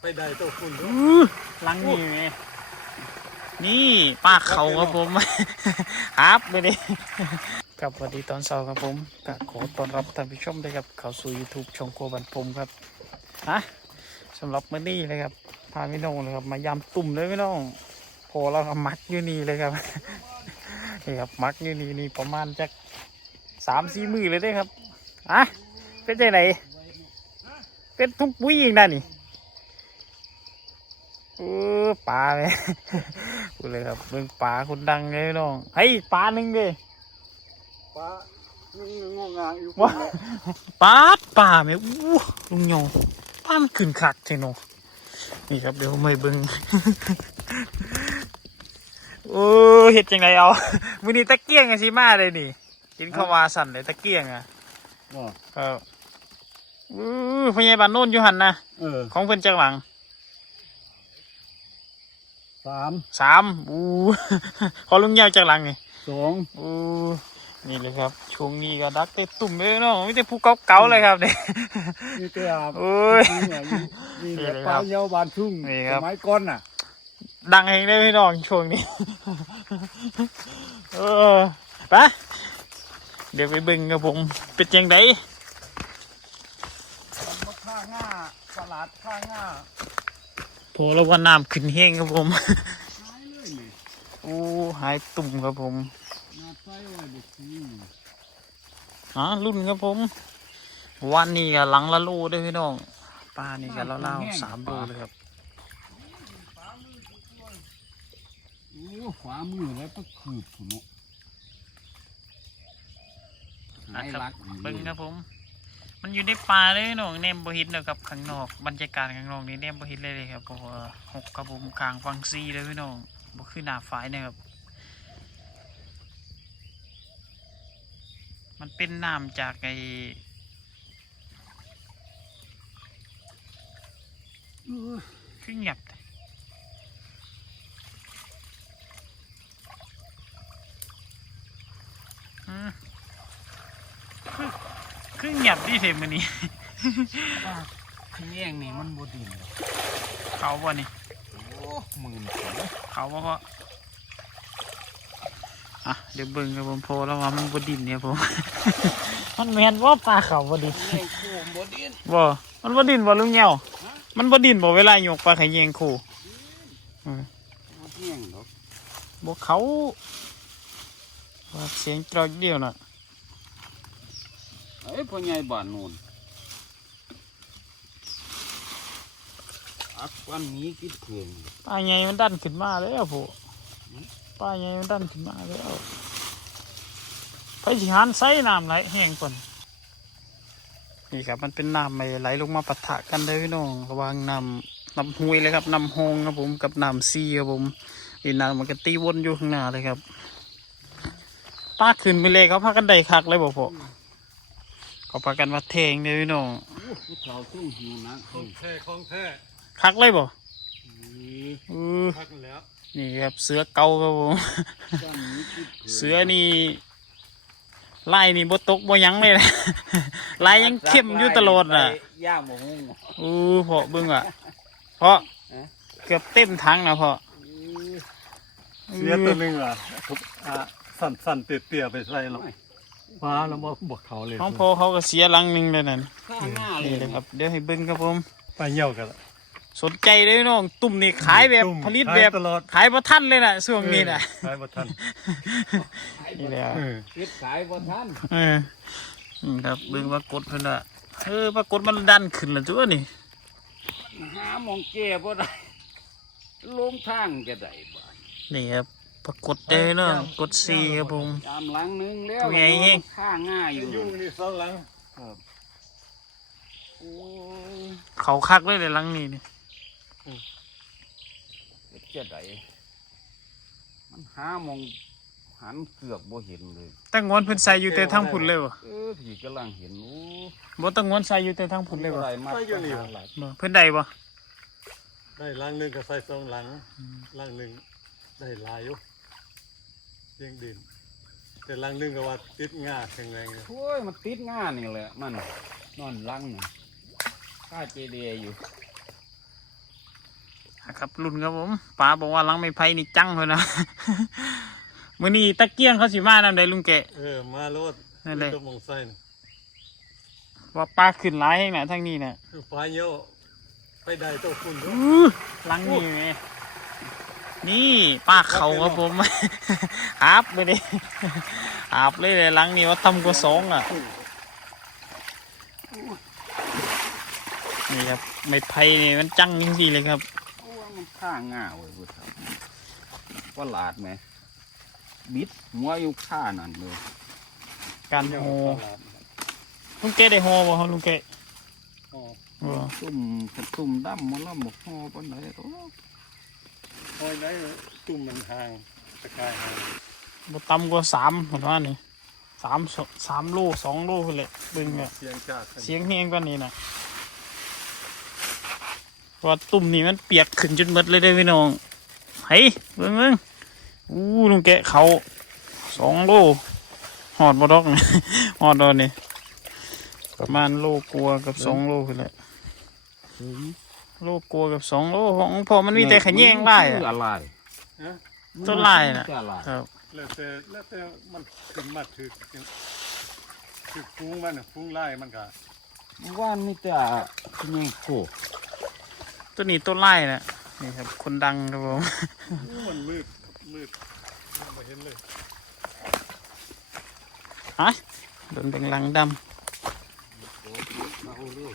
ไปได้ตัวคุณด้วยอื้อลังนี่ไงนี่ป้าเขาครับผม ครับไปดิครับสวัสดีตอนเช้าครับผมก็ขอต้อนรับท่านผู้ชมด้วยครับเข้าสู่ YouTube ช่องโครัวบันพมครับฮะสำหรับมื้อนี้เลยครับพาพี่น้องเลยครับมายำตุ่มเลยพี่น้องพอเราก็มัดอยู่นี่เลยครับนี่ครับมัดอยู่นี่นี่ประมาณจักสามสี่มือเลยเด้อครับอะเป็นใจไหนเป็นทุกผู้หญิงนั่นนี่เออปลาเลยพูดเลยครับเบิ่งปลาคนดังเลยน้องเฮ้ยปลาหนึ่งดิป้ามึงงงงางอยู่ว้าปลาดปลาไหมอู้ลุงโยงปลามันขึ้นขักใช่เนาะนี่ครับเดี๋ยวผมไปเบิ่งโอ้เห็ดจังไงเอามื้อนี้ตะเกียงกันสิมาเลยนี่กินข้าววาสั่นเลยตะเกียงอะบ่ครับอู้พญายบ้านโน่นอยู่หันนะเออของเพิ่นจังหลัง สามสามอู้ขอลุงยาวจังหลังนี่สองโอ้นี่เลยครับช่วงนี้ก็ดักเตะตุ่มเลยเนาะไม่ได้ผู้เก่าๆเลยครับเนี่ยนี่เตี้ยโอ้ยนี่เนี่ยนี่เนี่ยนี่เลยปครัลาบเยาวบานทุ่งนี่สครับมัยก่อนน่ะ ดังเองได้พี่น้องช่วงนี้เออไปเดี๋ยวไปเบิ่งกับผมเป็นยังไงมาข้าง่าตลาดข้าง่า พอแล้วว่าน้ำขึ้นแห้งครับผม หายเลยนี่โอ้หายตุ่มครับผมนาไส้ไว้บุกซีอ่ารุ่นครับผม วันนี้ก็หลังละโลเด้วยพี่น้องปลานี่ก็เล่าๆสามโลเลยครับโอ้ขวามือแล้วก็ขืบผุนเนาะหายรัก เบิ่งครับผม มันอยู่ในป่าเลยน้องเนมบหินนะครับข้างนอกบรรยากาศข้างนอกนี่เนมบหินเลยเลยครับเพราะว่าหกครับผมกลางฟังซีเลยพี่น้องบ่คือหน้าฝายนะครับมันเป็นน้ำจากไอ้เออคือหยับอืมคือ คือหยับดิเทมันนี้ขะแยงนี่มันบดินดอกเขาบ่นี่โอ้หมื่นเสียเขาบ่ก็อะเดี๋ยวเบิ่งครับผมโพแล้วว่ามันบดินเนี่ยผมมันแมนว่าปลาเขาบดินไอ้โคมบดินบ่มันบดินบ่ลุงเหี่ยวมันบดินบ่เวลาโยกปลาขยงคู่บ่แห้งดอกบ่เขาว่าเสียงจอยเดียวน่ะ ไอ้พ่อใหญ่บ้านนู่นอักวันนี้กิดเขื่อนปลาใหญ่มันดันขึ้นมาแล้วพวกปลาใหญ่มันดันขึ้นมาแล้วไปสิหันใส่น้ำไหลแห้งก่อนนี่ครับมันเป็นน้ำไม่ไหลลงมาปะทะกันเลยพี่น้องระหว่างน้ำน้ำห้วยเลยครับน้ำหงครับผมกับน้ำซีครับผมนี่น้ำมันก็ตีวนอยู่ข้างหน้าเลยครับปลาขึ้นไปเลยเขาพากันได้คักเลยบ่พอเขาพากันว่าเทงเลยพี่น้องโอ้ผู้เฒ่าต้องหิวนะของแท้ของแท้คักเลยบ่นี่เออพักแล้วนี่ครับเสือเก่าครับผมจ้างนี้กิดเขื่อนเสือนี่ไล่นี่บ่ตกบ่หยั้งเลยนะไล่ยังเข้มอยู่ตลอดน่ะย่างบ่ฮุ้งอู้พอเบิ่งอะเพราะเกือบเต็มถังนะพอเสียตัวหนึงอะทุบอะสั่นสั่นเตี้ยเตี้ยๆไปใส่หรอก ฟ้าแล้วบ่บอกเขาเลยของพอเขาก็เสียหลังหนึงเลยนั่นข้างหน้าเลยนี่เลยครับ เดี๋ยวให้เบิ่งครับผม ไปเหี่ยวกันละ สนใจเลยน้องตุ่มนี่ขายแบบตุ่มผลิตขายแบบตลอด ขายประทันเลยน่ะช่วงนี้น่ะขายบ่ทันนี่แหละเออคิดขายบ่ทันเออนี่ครับเบิ่งว่ากดเพิ่นน่ะเออปรากฏมันดันขึ้นแล้วจ้ะนี่หาหมองแก้บ่ได้ลงทางจะได้บ่นี่ครับ ปรากฏเด้อเนาะกดซีครับผมตามหลังนึงแล้วตัวใหญ่เอง ข้างง่ายอยู่ยุ่งนี่สองหลังโอ้ยเขาคักเลยเลยหลังนี้นี่เฮ็ดจะได้มันหาหมองหันเกือบบ่เห็นเลยตั้งงวนเพิ่นใส่อยู่แต่ทางพุ่นเลยบ่เออพี่กำลังเห็นโอ้บ่ตั้งงวนใส่อยู่แต่ทางพุ่นเลยบ่อะไรมาไปอยู่นี่บ่เพิ่นได้บ่ได้หลังหนึงก็ใส่สองหลังหลังหนึงได้หลายอยู่ เสียงดิน แต่หลังหนึงก็ว่าติดง่าแข็งแรงเลยโอ้ยมันติดง่านี่แหละมันนอนหลังน่ะข้าเจเดียอยู่ครับรุ่นครับผมป้าบอกว่าหลังไม่ไพ่นี่จังเลยนะมื้อนี้ตะเกียงเขาสิมานำได้ลุงเกะเออมาโลดนั่นแหละตัวมองไส้น่ะว่าป้าขึ้นหลายแห่งน่ะทั้งนี้น่ะคือปลาเยอะไปได้ตัวคุณด้วยอื้อหลังนี่แม่ นี่ป้าเขาครับผมหาบไปดิหาบเลยเลยหลังนี้ว่าทำกว่าสองอะ นี่ครับไม่ไผ่นี่มันจังจริงๆเลยครับโอ้มันข้าง่าเว้ยพุทธประหลาดไหมบิดหัวอยู่ข้านั่นเลยการเยอะโฮตลาดลุงเกะได้โฮบ่ครับลุงเกะอ๋อเออตุ่มกระตุ่มดำมันละหมกหอปานไหนโอ้ คอยได้ตุ่มมันห่างตะกายห่างบ่ต่ำกว่าสามเห็นว่านี่สามสสามโลสองโลพุ่นเลยเบึงอะเสียงจากกันเสียงเฮงกว่านี้นะเพราะว่าตุ่มนี่มันเปียกขึ้นจนหมดเลยเด้อพี่น้องเฮ้ยเบิ่งเบิ่งอู้ลุงแกะเขาสองโลหอดบ่ดอกนี่หอดดอนนี่ประมาณโลกลัวากับสองโลคือแหละถึง โลกลัวากับสองโลของพอมันมีแต่ขะแยงได้มันอะคืออะไรนะต้นลายน่ะมันคืออะไรครับแล้วแต่แล้วแต่มันขึ้นมาถึกถึกฟุ้งมันน่ะฟุ้งไล่มันก็เมื่อว่านมีแต่ขะแยงโคตัวนี้ต้นไม้น่ะนี่ครับ คนดังครับผมมันมืดมืดไม่เห็นเลยฮะโดนเป็นลังดเอาเรื่อง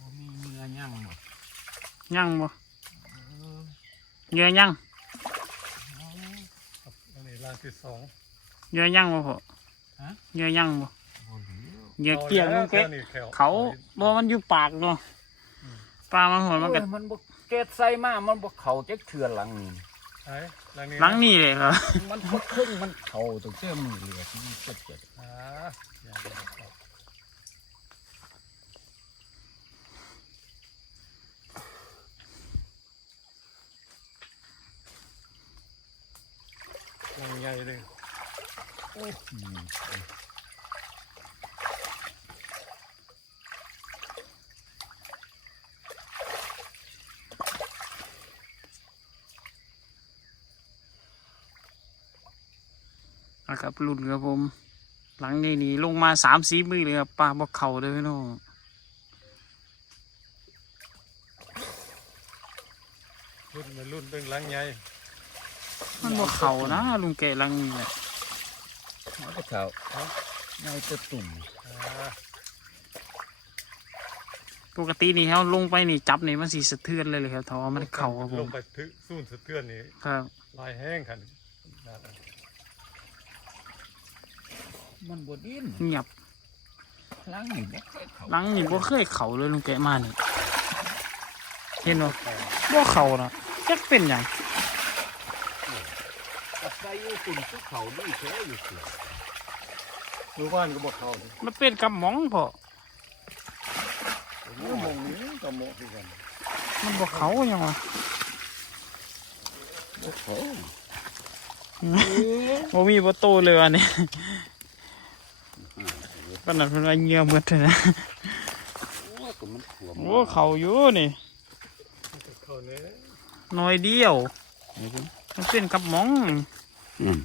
บ่มีเนื้อย่างหมดำ ยั่งบ่เยื่อยั่งอันนี้ร่างที่สองเยื่อยั่งบ่พอฮะเยื่อยั่งบ่บ่เหลือเหยื่อเกี่ยงลุงเก๊ะอาแล้วแถวนี้แถวเขาบ่มันอยู่ปากเนาะปลามันหัวมันก็โอ้ยมันบ่เกตใส่มามันบ่เข้าจักเทือนหลังนี่ไหนร่างนี้หลังนี่เลยครับมันบ่ครึ่งมันเข้าตั้งแต่มือเหลือที่เจ็ดเจ็ดอ่าอย่างนี้ครับร่างใหญ่เลย อืม นะครับรุ่นครับผม หลังนี่นี่ลงมาสามสีมือเลยครับปลาบ่เข่าเลยพี่น้องรุ่นมันรุ่นเป็นร่างใหญ่มันบ่เข่านะลุงแกะหลังนี่แหละ มันก็เข้าง่ายจะตุ่มอ่าปกตินี่เขาลงไปนี่จับนี่มันสีสะเทือนเลยเลยครับทว่ามันเข่าครับผลมงไปทึสูนสะเทือนนี่ครับลายแห้งขันนะมันบ่ดิ้นเงียบหลังนี่บ่เคยเข้าหลังนี่บ่เคยเข่าเลยลุงแกะมานี่เห็นบ่อ่าบ่เข่านะจักเป็นหยัง ใส่อยู่ตุ่มก็เข้าดีแท้อยู่สิดูบ้านก็บอกเขาดิมันเป็นกับหมองพอโอ้มองนี้ก็เหมาะที่กันมันบ่เข่าหยังวะบ่เข้าบ่มีบ่โตเลยอันนี้ปานนั้นเพิ่นว่าเหงื่อหมดเลยนะโอ้ยก็มันท่วมโอ้เข่าอยู่นี่เขาเนี้ยน้อยเดียวนี่สิ มันเป็นกับหมองอืม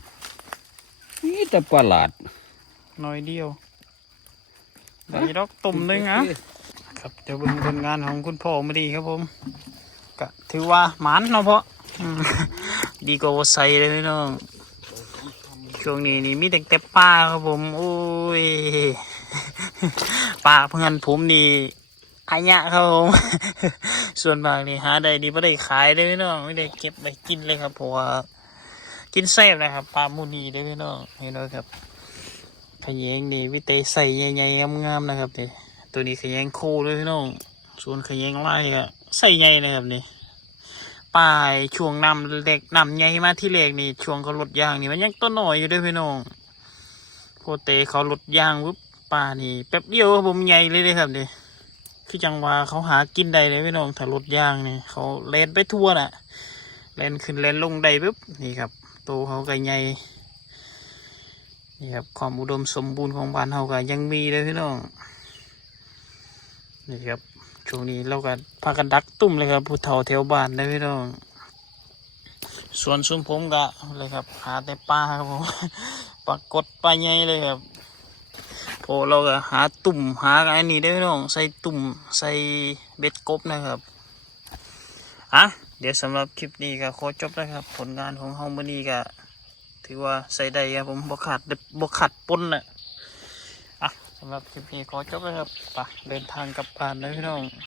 นี่แต่ประหลาดน้อยเดียวได้ดอกตุ่มหนึงอะครับเดี๋ยวเบิ่งผลงานของคุณพ่อมาดีครับผมก็ถือว่าหมานเนาะพ่ออืมดีกว่าวัวใส่เลยพี่น้องช่วงนี้นี่มีแต่แต่ปลาครับผมโอ้ยปลาเพื่อนผมนี่ อายะครับผม ส่วนมากนี่หาได้ดีไม่ได้ขายเลยพี่น้องไม่ได้เก็บไปกินเลยครับเพราะว่ากินแซ่บนะครับปลามูนีเลยพี่น้องเห็นไหมครับขยงนี่วิเตใส่ใหญ่ๆงามๆนะครับเนี่ตัวนี้ขยงโคเลยพี่น้องส่วนขยงไล่ก็ใส่ใหญ่นะครับนี่ปลายช่วงนำเล็กนำใหญ่มาที่เล็กนี่ช่วงเขาลดยางนี่มันยังตัวหน่อยอยู่ด้วยพี่น้องโพเตเขาลดยางปุ๊บปลานี่แป๊บเดียวครับผมใหญ่เลยเลยครับเนี่ คือจังหวะเขาหากินได้เลยพี่น้องถ้าลดยางนี่เขาเลนไปทั่วน่ะเลนขึ้นเลนลงได้ปุ๊บนี่ครับตัวเขาก็ใหญ่นี่ครับความอุดมสมบูรณ์ของบ้านเฮาก็ยังมีเลยพี่น้องนี่ครับช่วงนี้เราก็พากันดักตุ่มเลยครับผู้เฒ่าแถวบ้านเลยพี่น้องส่วนซุมผมก็เลยครับ หาแต่ปลาครับผมปลากดปลาใหญ่เลยครับ พอเราก็หาตุ่มหาอันนี้ได้อพี่น้อง ใส่ตุ่มใส่เบ็ดกบนะครับอะเดี๋ยวสำหรับคลิปนี้ก็ขอจบนะครับ ผลงานของเฮามื้อนี้ก็ถือว่าใส่ได้ครับผมบกขาดบกขาดปนน่ะอะสำหรับคลิปนี้ขอจบนะครับไปเดินทางกลับบ้านนะพี่น้อง